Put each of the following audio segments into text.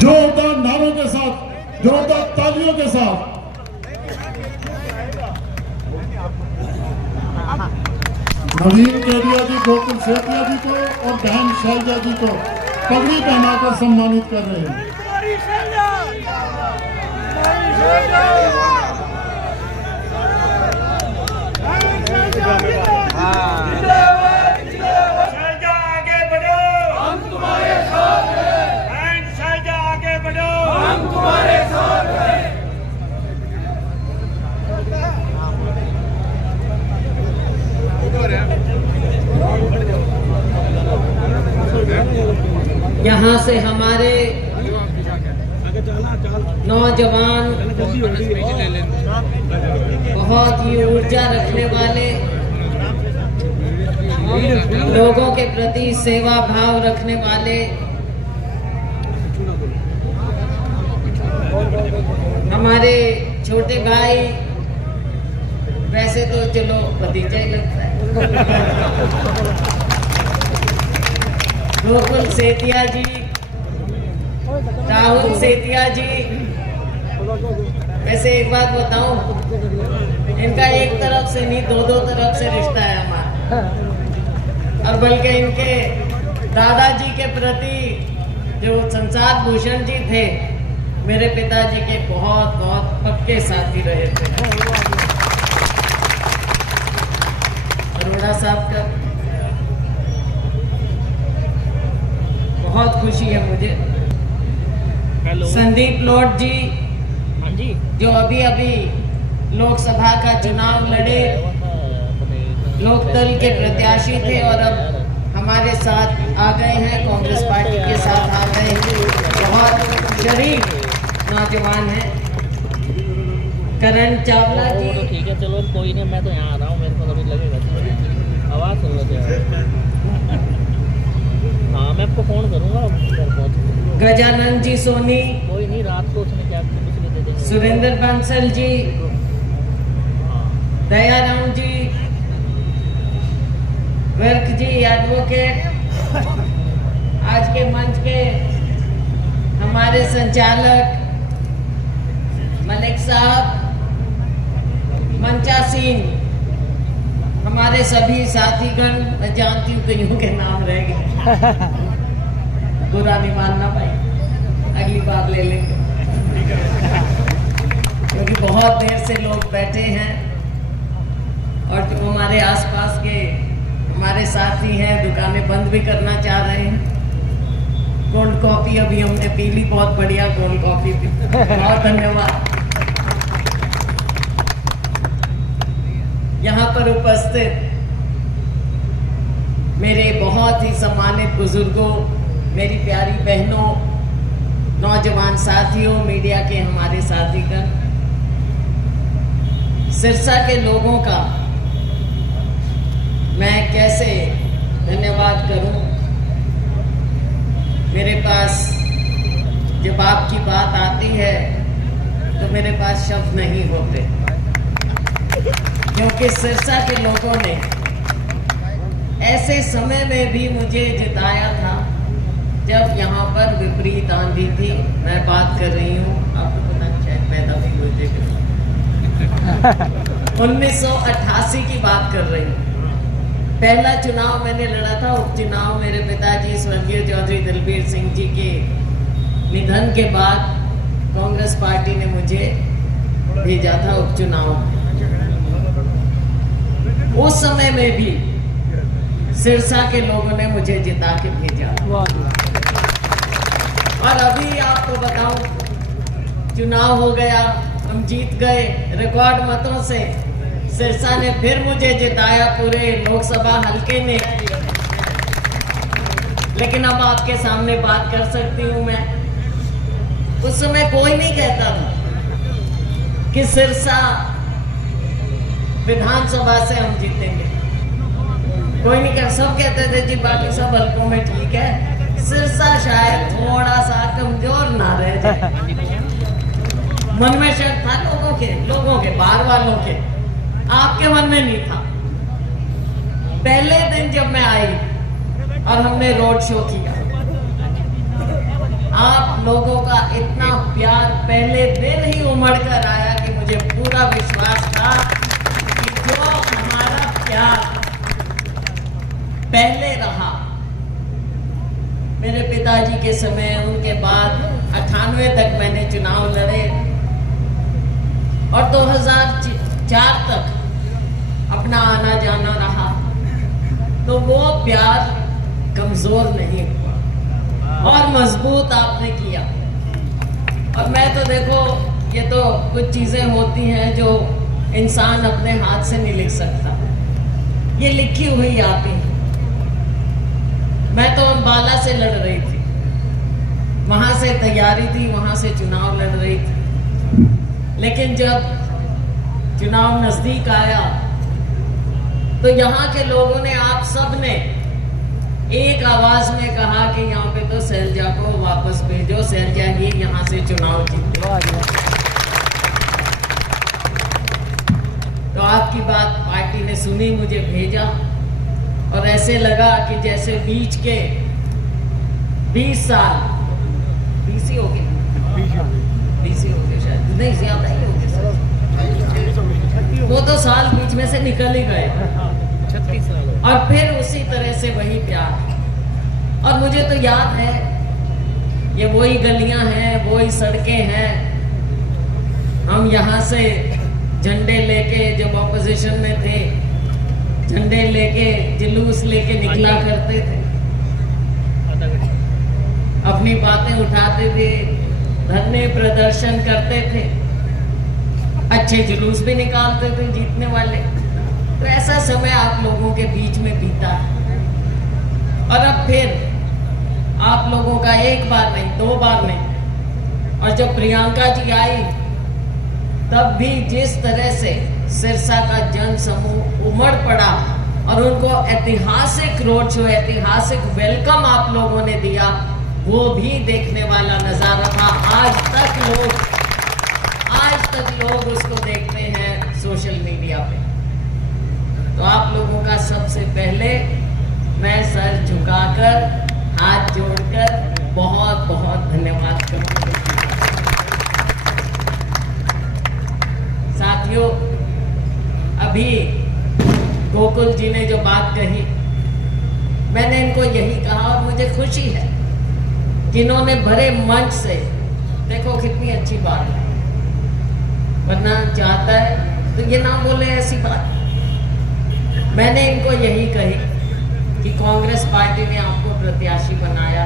जोरदार नारों के साथ, जोरदार तालियों के साथ नवीन केडिया जी, गोकुल सेठिया जी को और बहन शैलजा जी को पगड़ी पहनाकर सम्मानित कर रहे हैं। शैलजा आगे बढ़ो, हम तुम्हारे साथ हैं। बहन शैलजा आगे बढ़ो, हम तुम्हारे साथ हैं। यहाँ से हमारे नौजवान बहुत ही ऊर्जा रखने वाले, लोगों के प्रति सेवा भाव रखने वाले, हमारे छोटे भाई, वैसे तो चलो भतीजा ही लगता है, गोकुल सेठिया जी, राहुल सेठिया जी। वैसे एक बात बताऊं, इनका एक तरफ से नहीं दो तरफ से रिश्ता है हमारा, और बल्कि इनके दादाजी के प्रति जो संसार भूषण जी थे, मेरे पिताजी के बहुत बहुत पक्के साथी रहे थे। अरोड़ा साहब का बहुत खुशी है मुझे। संदीप लोट जी, जो अभी अभी लोकसभा का चुनाव लड़े, लोकदल के प्रत्याशी थे और अब हमारे साथ आ गए हैं, कांग्रेस पार्टी के साथ आ गए हैं। बहुत शरीफ नौजवान हैं। करण चावला जी, तो ठीक है, चलो कोई नहीं, मैं तो यहाँ आ रहा हूँ, मेरे को अभी लगेगा आवाज़ सुन लो। हाँ, मैं आपको फोन करूँगा घर पहुँच। गजानंद जी सोनी, कोई नहीं, रात को उसमें क्या कुछ दे देंगे। सुरेंद्र बंसल जी, दयाराम जी, वर्क जी एडवोकेट, आज के मंच के हमारे संचालक मलिक साहब, मंचासीन, हमारे सभी साथीगण, मैं जानती हूँ कईयों के नाम रह गए, बुरा नहीं मानना भाई, अगली बार ले लेंगे, क्योंकि बहुत देर से लोग बैठे हैं और जो हमारे आसपास के हमारे साथी हैं दुकानें बंद भी करना चाह रहे हैं। कोल्ड कॉफी अभी हमने पी ली, बहुत बढ़िया कोल्ड कॉफी पी, बहुत धन्यवाद। यहाँ पर उपस्थित मेरे बहुत ही सम्मानित बुजुर्गों, मेरी प्यारी बहनों, नौजवान साथियों, मीडिया के हमारे साथीगण, सिरसा के लोगों का मैं कैसे धन्यवाद करूं। मेरे पास जब आपकी बात आती है तो मेरे पास शब्द नहीं होते, क्योंकि सिरसा के लोगों ने ऐसे समय में भी मुझे जिताया था जब यहाँ पर विपरीत आंधी थी। मैं बात कर रही हूँ, आपको पता शायद पैदा भी हुए थे, 1988 की बात कर रही हूँ। पहला चुनाव मैंने लड़ा था, उपचुनाव मेरे पिताजी स्वर्गीय चौधरी दलबीर सिंह जी के निधन के बाद कांग्रेस पार्टी ने मुझे भेजा था उपचुनाव। उस समय में भी सिरसा के लोगों ने मुझे जिता के भेजा। और अभी आपको बताऊं, चुनाव हो गया, हम जीत गए रिकॉर्ड मतों से। सिरसा ने फिर मुझे जिताया पूरे लोकसभा हलके में। लेकिन अब आपके सामने बात कर सकती हूं मैं। उस समय कोई नहीं कहता था कि सिरसा विधानसभा से हम जीतेंगे, कोई नहीं कहता। सब कहते थे जी बाकी सब हलकों में ठीक है, सिरसा शायद थोड़ा सा कमजोर ना रह जाए। मन में शक था लोगों के बाहर वालों के, आपके मन में नहीं था। पहले दिन जब मैं आई और हमने रोड शो किया, आप लोगों का इतना प्यार पहले दिन ही उमड़ कर आया कि मुझे पूरा विश्वास था कि जो हमारा प्यार पहले रहा मेरे पिताजी के समय, उनके बाद 98 तक मैंने चुनाव लड़े और 2004 तक अपना आना जाना रहा, तो वो प्यार कमजोर नहीं हुआ और मजबूत आपने किया। और मैं तो देखो, ये तो कुछ चीजें होती हैं जो इंसान अपने हाथ से नहीं लिख सकता, ये लिखी हुई आती है। मैं तो अम्बाला से लड़ रही थी, वहां से तैयारी थी, वहां से चुनाव लड़ रही थी, लेकिन जब चुनाव नजदीक आया तो यहाँ के लोगों ने, आप सब ने एक आवाज में कहा कि यहाँ पे तो शैलजा को वापस भेजो, शैलजा ही यहाँ से चुनाव जीते। तो आपकी बात पार्टी ने सुनी, मुझे भेजा और ऐसे लगा कि जैसे बीच के 20 साल 20 ही हो गए, 20 ही हो गए शायद, नहीं ज्यादा ही हो गए, वो तो साल बीच में से निकल ही गए, 36 साल। और फिर उसी तरह से वही प्यार। और मुझे तो याद है, ये वही गलियां हैं, वही सड़कें हैं, हम यहाँ से झंडे लेके, जब ऑपोजिशन में थे, झंडे लेके जुलूस लेके निकला करते थे, अपनी बातें उठाते थे, धरने प्रदर्शन करते थे, अच्छे जुलूस भी निकालते थे जीतने वाले। तो ऐसा समय आप लोगों के बीच में बीता है। और अब फिर आप लोगों का एक बार नहीं, 2 बार नहीं, और जब प्रियंका जी आई तब भी जिस तरह से सिरसा का जन समूह उमड़ पड़ा और उनको ऐतिहासिक रोड शो, ऐतिहासिक वेलकम आप लोगों ने दिया, वो भी देखने वाला नजारा था। आज तक लोग उसको देखते हैं सोशल मीडिया पे। तो आप लोगों का सबसे पहले मैं सर झुकाकर, हाथ जोड़कर बहुत बहुत धन्यवाद करूंगा। साथियों, अभी गोकुल जी ने जो बात कही, मैंने इनको यही कहा और मुझे खुशी है कि इन्होंने भरे मंच से, देखो कितनी अच्छी बात है, वरना चाहता है तो ये ना बोले ऐसी बात। मैंने इनको यही कही कि कांग्रेस पार्टी ने आपको प्रत्याशी बनाया,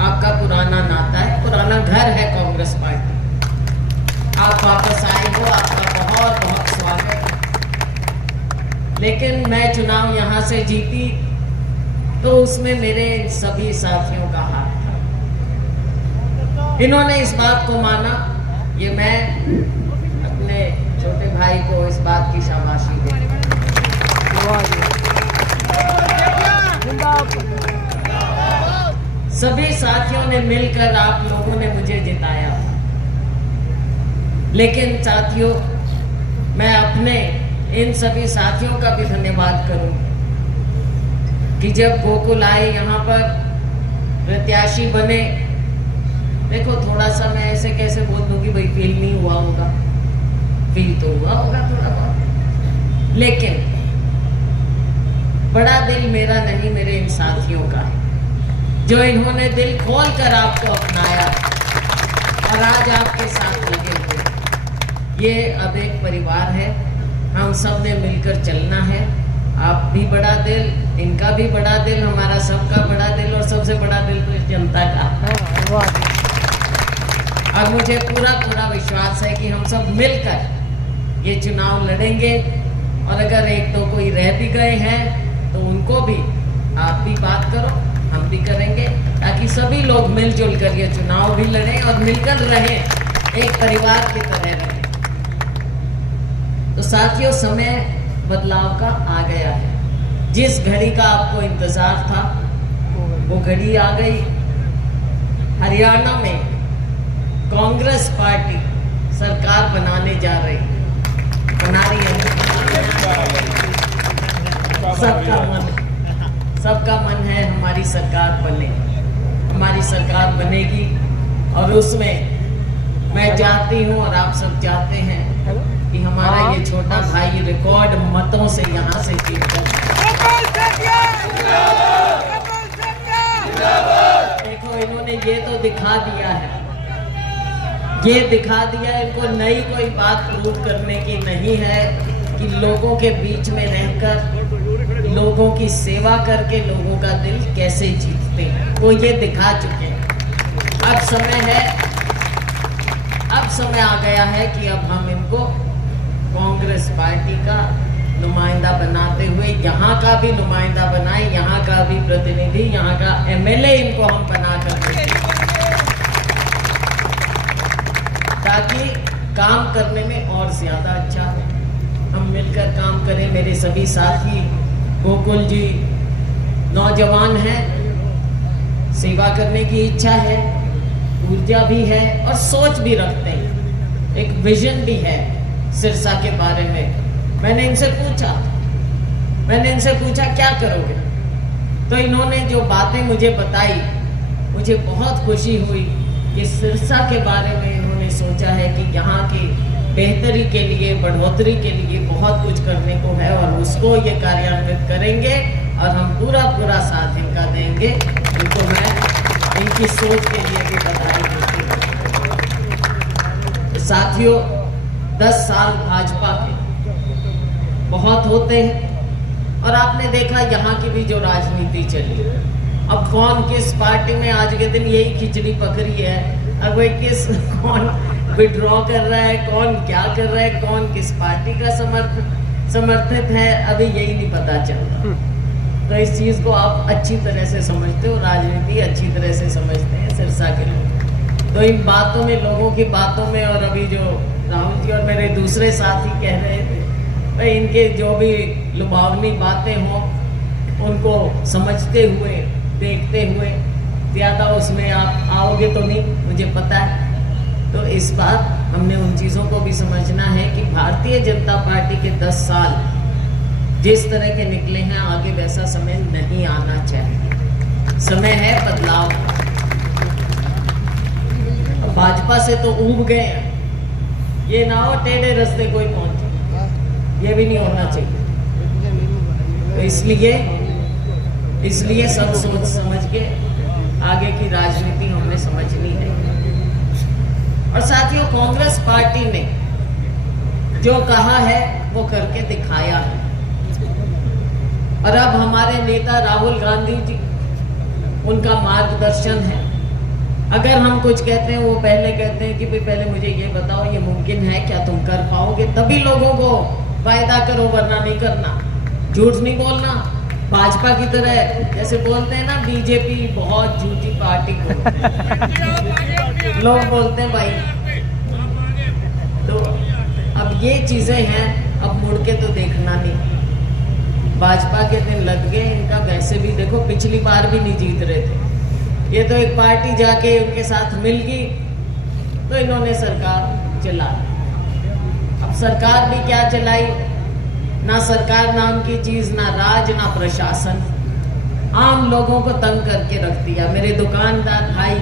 आपका पुराना नाता है, पुराना घर है कांग्रेस पार्टी, आप वापस आए हो, आपका बहुत बहुत स्वागत है। लेकिन मैं चुनाव यहाँ से जीती तो उसमें मेरे सभी साथियों का हाथ था, इन्होंने इस बात को माना। ये मैं अपने छोटे भाई को इस बात की शाबाशी देता हूं। सभी साथियों ने मिलकर आप लोगों ने मुझे जिताया। लेकिन साथियों, मैं अपने इन सभी साथियों का भी धन्यवाद करूं कि जब गोकुल आए यहाँ पर प्रत्याशी बने, देखो थोड़ा सा मैं ऐसे कैसे बोल दूं कि भाई फील नहीं हुआ होगा, फील तो हुआ होगा थोड़ा बहुत, लेकिन बड़ा दिल मेरा नहीं, मेरे इन साथियों का है, जो इन्होंने दिल खोल कर आपको अपनाया और आज आपके साथ लगे हुए। ये अब एक परिवार है, हम सब ने मिलकर चलना है। आप भी बड़ा दिल, इनका भी बड़ा दिल, हमारा सबका बड़ा दिल, और सबसे बड़ा दिल तो इस जनता का। और मुझे पूरा विश्वास है कि हम सब मिलकर ये चुनाव लड़ेंगे। और अगर एक दो कोई रह भी गए हैं तो उनको भी आप भी बात करो, हम भी करेंगे, ताकि सभी लोग मिलजुल कर ये चुनाव भी लड़ें और मिलकर रहें, एक परिवार की तरह रहें। तो साथियों, समय बदलाव का आ गया है। जिस घड़ी का आपको इंतजार था वो घड़ी आ गई। हरियाणा में कांग्रेस पार्टी सरकार बनाने जा रही है, बना रही है। सबका मन है हमारी सरकार बने। हमारी सरकार बनेगी और उसमें मैं चाहती हूँ और आप सब चाहते हैं कि हमारा ये छोटा भाई रिकॉर्ड मतों से यहाँ से जीत देखो इन्होंने ये तो दिखा दिया है, ये दिखा दिया इनको नई कोई बात प्रूव करने की नहीं है कि लोगों के बीच में रहकर लोगों की सेवा करके लोगों का दिल कैसे जीतते हैं, वो ये दिखा चुके हैं। अब समय आ गया है कि अब हम इनको कांग्रेस पार्टी का नुमाइंदा बनाते हुए यहाँ का भी नुमाइंदा बनाए, यहाँ का भी प्रतिनिधि, यहाँ का एमएलए इनको हम बना कर दें ताकि काम करने में और ज्यादा अच्छा हो। हम मिलकर काम करें। मेरे सभी साथी गोकुल जी नौजवान हैं, सेवा करने की इच्छा है, ऊर्जा भी है और सोच भी रखते हैं, एक विजन भी है सिरसा के बारे में। मैंने इनसे पूछा क्या करोगे, तो इन्होंने जो बातें मुझे बताई मुझे बहुत खुशी हुई कि सिरसा के बारे में इन्होंने सोचा है कि यहाँ की बेहतरी के लिए, बढ़ोतरी के लिए बहुत कुछ करने को है और उसको ये कार्यान्वित करेंगे और हम पूरा साथ इनका देंगे। इनको मैं इनकी सोच के लिए भी बधाई देती हूँ। साथियों, 10 साल भाजपा के बहुत होते हैं और आपने देखा यहाँ की भी जो राजनीति चली, अब कौन किस पार्टी में, आज के दिन यही खिचड़ी पकड़ी है, अब कौन विड्रॉ कर रहा है, कौन क्या कर रहा है, कौन किस पार्टी का समर्थित है, अभी यही नहीं पता चलता। तो इस चीज को आप अच्छी तरह से समझते हो, राजनीति अच्छी तरह से समझते हैं सिरसा के लोग। तो इन बातों में, लोगों की बातों में, और अभी जो राहुल जी और मेरे दूसरे साथी कह रहे थे, भाई इनके जो भी लुभावनी बातें हों उनको समझते हुए, देखते हुए, ज़्यादा उसमें आप आओगे तो नहीं, मुझे पता है। तो इस बार हमने उन चीज़ों को भी समझना है कि भारतीय जनता पार्टी के 10 साल जिस तरह के निकले हैं, आगे वैसा समय नहीं आना चाहिए। समय है बदलाव। भाजपा से तो ऊब गए हैं, ये ना हो टेढ़े रास्ते कोई पहुंचे, ये भी नहीं होना चाहिए। तो इसलिए सब सोच समझ के आगे की राजनीति हमने समझनी है। और साथियों, कांग्रेस पार्टी ने जो कहा है वो करके दिखाया है और अब हमारे नेता राहुल गांधी जी, उनका मार्गदर्शन है। अगर हम कुछ कहते हैं, वो पहले कहते हैं कि भाई पहले मुझे ये बताओ ये मुमकिन है क्या, तुम कर पाओगे, तभी लोगों को वायदा करो, वरना नहीं करना। झूठ नहीं बोलना, भाजपा की तरह जैसे बोलते हैं ना, बीजेपी बहुत झूठी पार्टी को लोग बोलते हैं भाई। तो अब ये चीजें हैं, अब मुड़ के तो देखना नहीं। भाजपा के दिन लग गए इनका, वैसे भी देखो पिछली बार भी नहीं जीत रहे थे, ये तो एक पार्टी जाके उनके साथ मिल गई तो इन्होंने सरकार चला। अब सरकार भी क्या चलाई, ना सरकार नाम की चीज, ना राज, ना प्रशासन, आम लोगों को तंग करके रख दिया। मेरे दुकानदार भाई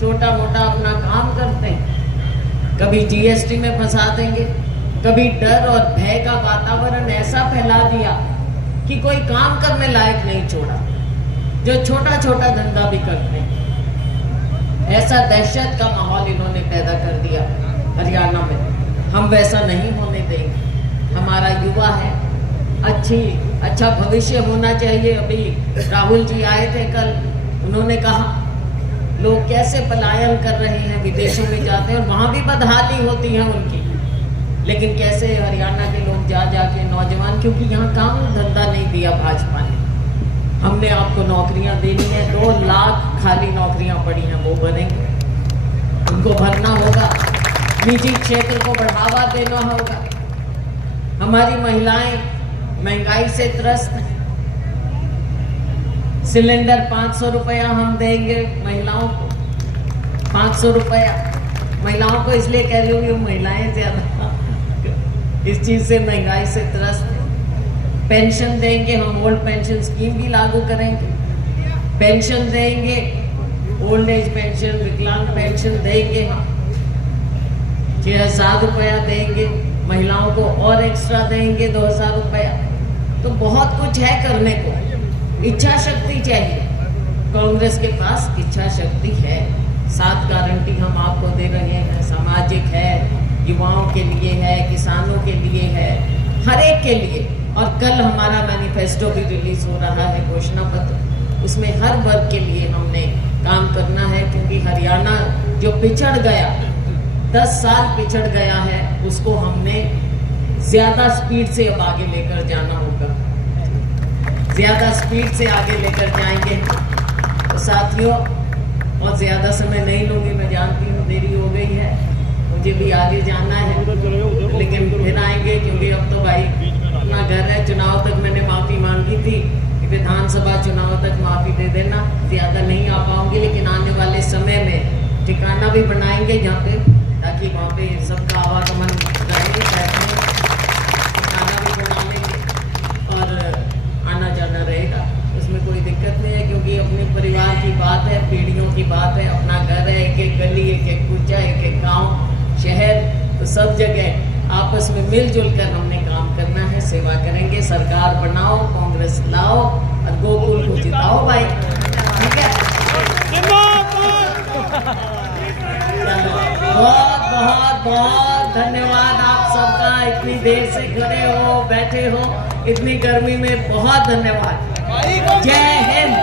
छोटा मोटा अपना काम करते हैं, कभी जीएसटी में फंसा देंगे, कभी डर और भय का वातावरण ऐसा फैला दिया कि कोई काम करने लायक नहीं छोड़ा, जो छोटा छोटा धंधा भी करते हैं। ऐसा दहशत का माहौल इन्होंने पैदा कर दिया हरियाणा में। हम वैसा नहीं होने देंगे। हमारा युवा है, अच्छा भविष्य होना चाहिए। अभी राहुल जी आए थे कल, उन्होंने कहा लोग कैसे पलायन कर रहे हैं, विदेशों में जाते हैं और वहाँ भी बदहाली होती है उनकी, लेकिन कैसे हरियाणा के लोग जा के नौजवान, क्योंकि यहाँ काम धंधा नहीं दिया भाजपा ने। हमने आपको नौकरियां देनी है, 2 लाख खाली नौकरियां पड़ी हैं, वो बनेंगे, उनको भरना होगा। निजी क्षेत्र को बढ़ावा देना होगा। हमारी महिलाएं महंगाई से त्रस्त हैं। सिलेंडर 500 रुपया हम देंगे महिलाओं को, 500 रुपया महिलाओं को इसलिए कह रही हूँ कि महिलाएं ज्यादा इस चीज से, महंगाई से त्रस्त है। पेंशन देंगे हम, ओल्ड पेंशन स्कीम भी लागू करेंगे, पेंशन देंगे, ओल्ड एज पेंशन, विकलांग पेंशन देंगे हम, 6,000 रुपया देंगे, महिलाओं को और एक्स्ट्रा देंगे 2,000 रुपया। तो बहुत कुछ है करने को, इच्छा शक्ति चाहिए। कांग्रेस के पास इच्छा शक्ति है। 7 गारंटी हम आपको दे रहे हैं, सामाजिक है, युवाओं के लिए है, किसानों के लिए है, हर एक के लिए। और कल हमारा मैनिफेस्टो भी रिलीज हो रहा है, घोषणा पत्र, उसमें हर वर्ग के लिए हमने काम करना है, क्योंकि हरियाणा जो पिछड़ गया, 10 साल पिछड़ गया है, उसको हमने ज्यादा स्पीड से अब आगे लेकर जाना होगा, ज्यादा स्पीड से आगे लेकर जाएंगे। तो साथियों, बहुत ज्यादा समय नहीं लूंगी, मैं जानती हूँ देरी हो गई है, मुझे भी आगे जाना है, लेकिन फिर आएंगे, क्योंकि अब तो भाई अपना घर है। चुनाव तक मैंने माफी मांगी थी कि विधानसभा चुनाव तक माफी दे देना, ज्यादा नहीं आ पाऊंगी, लेकिन आने वाले समय में ठिकाना भी बनाएंगे जहाँ पे, ताकि वहाँ पे सबका आवागमन रहेंगे, ठिकाना भी बना लेंगे और आना जाना रहेगा, उसमें कोई दिक्कत नहीं है, क्योंकि अपने परिवार की बात है, पीढ़ियों की बात है, अपना घर है, एक एक गली, एक एक कूचा, एक एक गाँव, शहर, तो सब जगह आपस में मिलजुल कर हमने काम करना है, सेवा करेंगे। सरकार बनाओ, कांग्रेस लाओ और गोकुल को जिताओ भाई, ठीक है। बहुत बहुत बहुत धन्यवाद आप सबका, इतनी देर से खड़े हो, बैठे हो, इतनी गर्मी में बहुत धन्यवाद। जय हिंद।